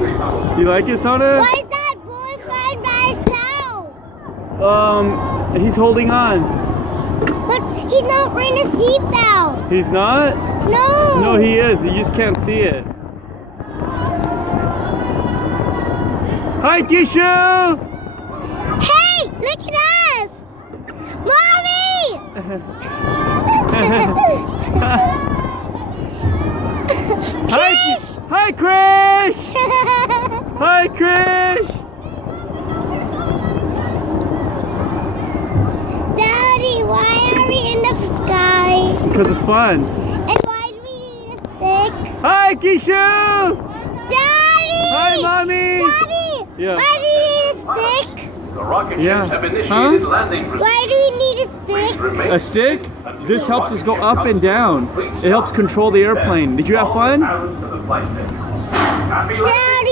You like it, Sona? Why is that boy flying by himself? He's holding on. But he's not wearing a seatbelt. He's not? No. No, he is. You just can't see it. Hi, Keisha! Hey, look at us! Mommy! Krish! Hi, Krish! Hi, Krish! Daddy, why are we in the sky? Because it's fun. And why do we need a stick? Hi, Keisha! Daddy! Hi, Mommy! Daddy! Yeah. Why do we need a stick? The rocket Yeah. ships have initiated Huh? landing. Why do we need a stick? A stick? This helps us go up and down. It helps control the airplane. Did you have fun? Happy landing. Daddy!